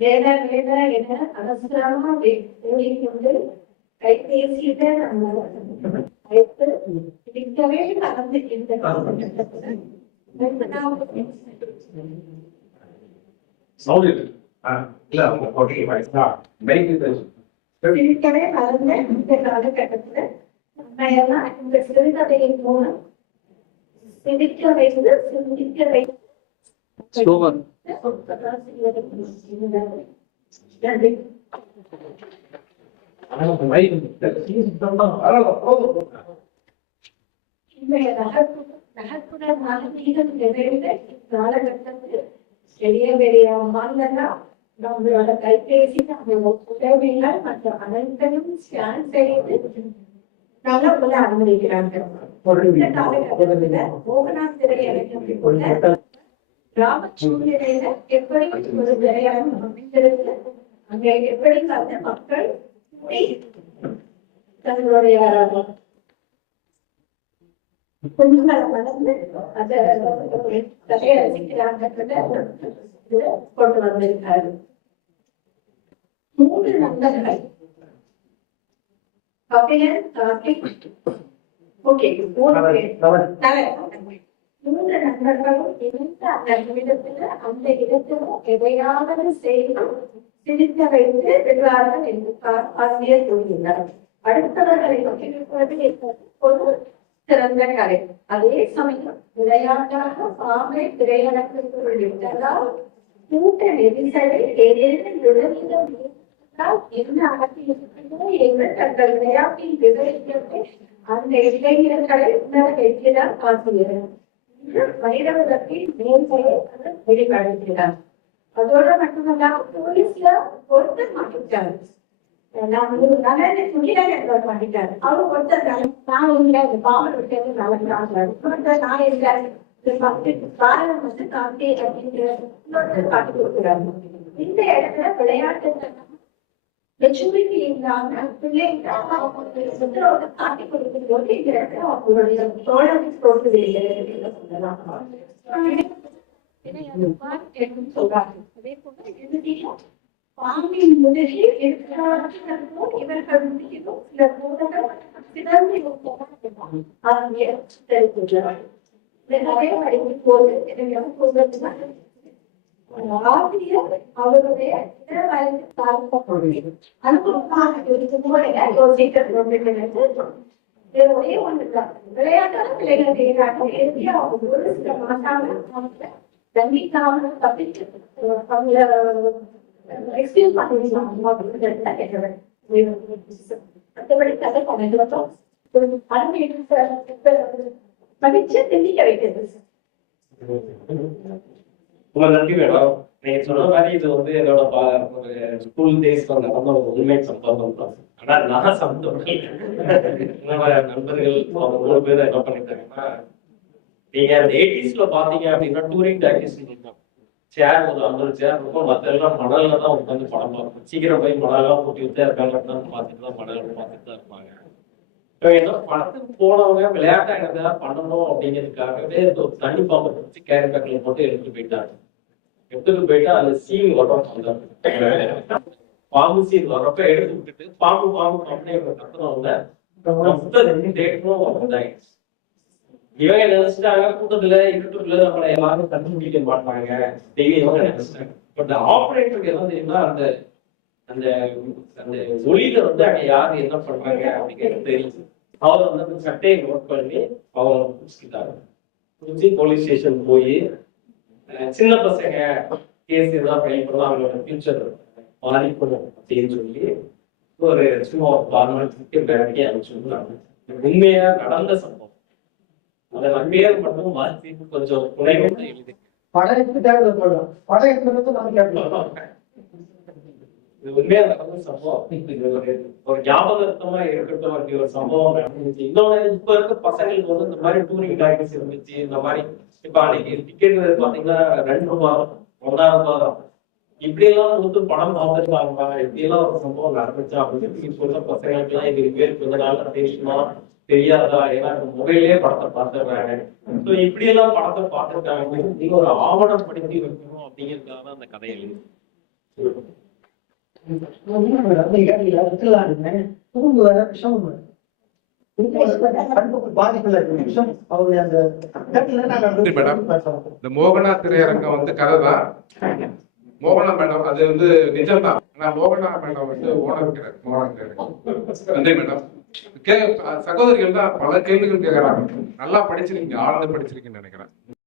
வேற வேற என அவசரமா கைபேசியில நம்ம அழைத்து பிடிக்கவே நடந்துகின்ற சவுண்ட் இருக்கு ஆ, இல்ல அவங்க ஓகே மெடிக்கல் பிடிக்கவே மறந்த இந்த காலகட்டத்துல நம்ம எல்லாம் இந்த சிறுகதையின் மூலம் சிந்திக்க வைத்து சிந்திக்க வைத்து ஸ்லோவர் நன்றி இன்றைய நகர்ப்பு நகர்ப்புற நிறைந்த காலகட்டத்தில் பெரிய பெரிய மாநிலங்கள் நம்மளோட கைபேசி நம்ம உதவிகள் மற்ற அனைத்தையும் ஸ்கேன் செய்து நல்ல அனுமதிக்கிறாங்க இந்த காலகட்டத்தில் கிராம சூழ்நிலையில எப்படி ஒரு அங்க எப்படி அந்த மக்கள் Sí. Estás seguro de llegar a la a A a a. மூன்று நண்பர்களும் இணைந்த அந்த நிமிடத்துல அந்த இடத்திலும் எதையாவது செய்து சிரிக்க வைத்து விடுவார்கள் என்று ஆசிரியர் கூறுகிறார் அடுத்தவர்களை மகிழ்வது என்பது ஒரு சிறந்த கலை அதே சமயம் விளையாட்டாக பாம்பை திரையரங்குக்குள் விட்டதால் கூட்ட நெரிசலை ஏதேனும் விளைவிடம் என்ன ஆகியிருக்கிறதோ என்று தங்கள் விளையாட்டின் விவரிக்கத்தை அந்த இளைஞர்களை உணர வைக்கிறார் ஆசிரியர். வைரவதற்கு மேல்மையை வெளிப்படுத்தினார். அதோட மட்டுமல்லாம போலீஸ்ல ஒருத்தர் மாட்டிட்டாரு நான் வந்து நல்ல துணியாக எடுத்து மாட்டிட்டாரு அவர் ஒருத்தர் நான் நான் இல்லை இந்த பாவல் விட்டு நல்ல ஒருத்தர் நான் இல்லை இது பத்து காரணம் வந்து காந்தி அப்படிங்கிற இன்னொருத்தர் காட்டி கொடுக்குறாரு. இந்த இடத்துல விளையாட்டு மெச்சூரிட்டி இல்லாம பிள்ளைங்க புத்தரோட காட்டி கொடுக்கும் போது இந்த இடத்துல அவங்களுடைய தோழமை தோல்வி சொல்லலாம் சொல்றாங்க அதே போல இறுதியில் பாம்பின் முதலில் இருக்கிறார்கள் இவர்கள் முடியும் சில போதர்கள் சிறந்து தெரிவிக்கிறார்கள் இதனாலே அடங்கி போது எனக்கு ஆசிரியர் அவருடைய சில வயது தாழ்த்தப்படுகிறது அனுபவமாக இருக்கும் போது யோசிக்க ஒரே ஒன்றுதான் விளையாட்டான பிள்ளைகள் செய்யறாங்க இறுதியா அவங்க ஒரு சில மாட்டாங்க அவங்க தண்டிக்காம தப்பிச்சு அவங்கள எக்ஸ்கியூஸ் பண்ணிடுவாங்க மற்றபடி கதை பண்ணது வந்து மகிழ்ச்சியை தெளிக்க வைக்கிறது உங்களுக்கு நன்றி மேடம் நீங்க சொன்ன மாதிரி இது வந்து என்னோட பா- ஒரு ஸ்கூல் டேஸ்ல நடந்த ஒரு உண்மை சம்பவம் தான். ஆனா நான் சம்பவம் நண்பர்கள் அவங்க மூணு பேர் என்ன பண்ணிட்டாங்கன்னா நீங்க அந்த எயிட்டிஸ்ல பாத்தீங்க அப்படின்னா டூரிங் டாக்கிஸ் சேர் ஒரு ஐம்பது சேர் இருக்கும் மத்த எல்லாம் மணல்ல தான் உட்காந்து படம் பார்க்கணும். சீக்கிரம் போய் மணலாம் போட்டி விட்டு இருக்காங்க பார்த்துட்டு தான் மணல் பார்த்துட்டு தான் இருப்பாங்க. இவங்க என்ன படத்துக்கு போனவங்க விளையாட்டா எனக்கு பண்ணணும் அப்படிங்கிறதுக்காகவே இந்த ஒரு பாம்பை வச்சு கேரி பேக்ல போட்டு எடுத்துட்டு போயிட்டாங்க. எடுத்துட்டு போயிட்டா அது சீன் வரும். பாம்பு சீன் வரப்ப எடுத்து விட்டுட்டு பாம்பு பாம்பு அப்படின்னு இவங்க கத்துறவங்க மொத்த ரெண்டு டேட்டும் வந்தாங்க இவங்க நினைச்சிட்டாங்க? கூட்டத்துல இருட்டுக்குள்ள நம்மளை எல்லாரும் கண்டுபிடிக்க மாட்டாங்க. டெய்லி இவங்க நினைச்சிட்டாங்க? பட் ஆபரேட்டருக்கு என்ன தெரியுமா அந்த அந்த அந்த ஒளியில வந்து அங்க யாரு என்ன பண்றாங்க அப்படிங்கிறது தெரியுது அவர் வந்து சட்டையை நோட் பண்ணி அவங்க பிடிச்சிக்கிட்டாங்க பிடிச்சி போலீஸ் ஸ்டேஷன் போய் சின்ன பசங்க கேஸ் எதாவது ஃபைல் பண்ணலாம் அவங்களோட ஃபியூச்சர் பாதிக்கணும் அப்படின்னு சொல்லி ஒரு சும்மா ஒரு ஃபார்மாலிட்டிக்கு பேரடிக்கு அனுப்பிச்சுருந்தாங்க உண்மையா நடந்த சம்பவம். அதை நம்பியார் மட்டும் மாற்றி கொஞ்சம் புனைவு. எழுதி படம் எடுத்து படம் படம் எடுத்து நான் கேட்கலாம் உண்மையா நடந்த சம்பவம் ஒரு ஒரு ஞாபகத்தமா இருக்கட்டும் அப்படி ஒரு சம்பவம் நடந்துச்சு இன்னொன்னு இப்ப இருக்க பசங்களுக்கு வந்து இந்த மாதிரி டூரிங் டாக்ஸ் இருந்துச்சு இந்த மாதிரி இப்ப அன்னைக்கு டிக்கெட் பாத்தீங்கன்னா ரெண்டு ரூபா ஒன்னாயிரம் ரூபாய் தான் இப்படி எல்லாம் வந்து படம் பார்த்துருக்காங்களா இப்படி எல்லாம் ஒரு சம்பவம் நடந்துச்சா அப்படின்னு இப்ப இருக்க பசங்களுக்கு எல்லாம் இது பேர் கொஞ்ச நாள் தெரியுமா தெரியாதா ஏன்னா மொபைலே படத்தை பார்த்துடுறாங்க ஸோ இப்படி எல்லாம் படத்தை பார்த்துருக்காங்க. நீங்க ஒரு ஆவணம் படித்து வைக்கணும் அப்படிங்கிறதுக்காக தான் அந்த கதை எழுதி இந்த மோகனா திரையரங்கம் வந்து கதை தான் மோகனா மேடம் அது வந்து நிஜம்தான். ஆனா மோகனா மேடம் வந்து ஓனர் கிடையாது மோகனா நன்றி மேடம். கே சகோதரிகள் தான் பல கேள்விகள் கேட்கறாங்க நல்லா படிச்சிருக்கீங்க ஆழ்ந்து படிச்சிருக்கீங்கன்னு நினைக்கிறேன்.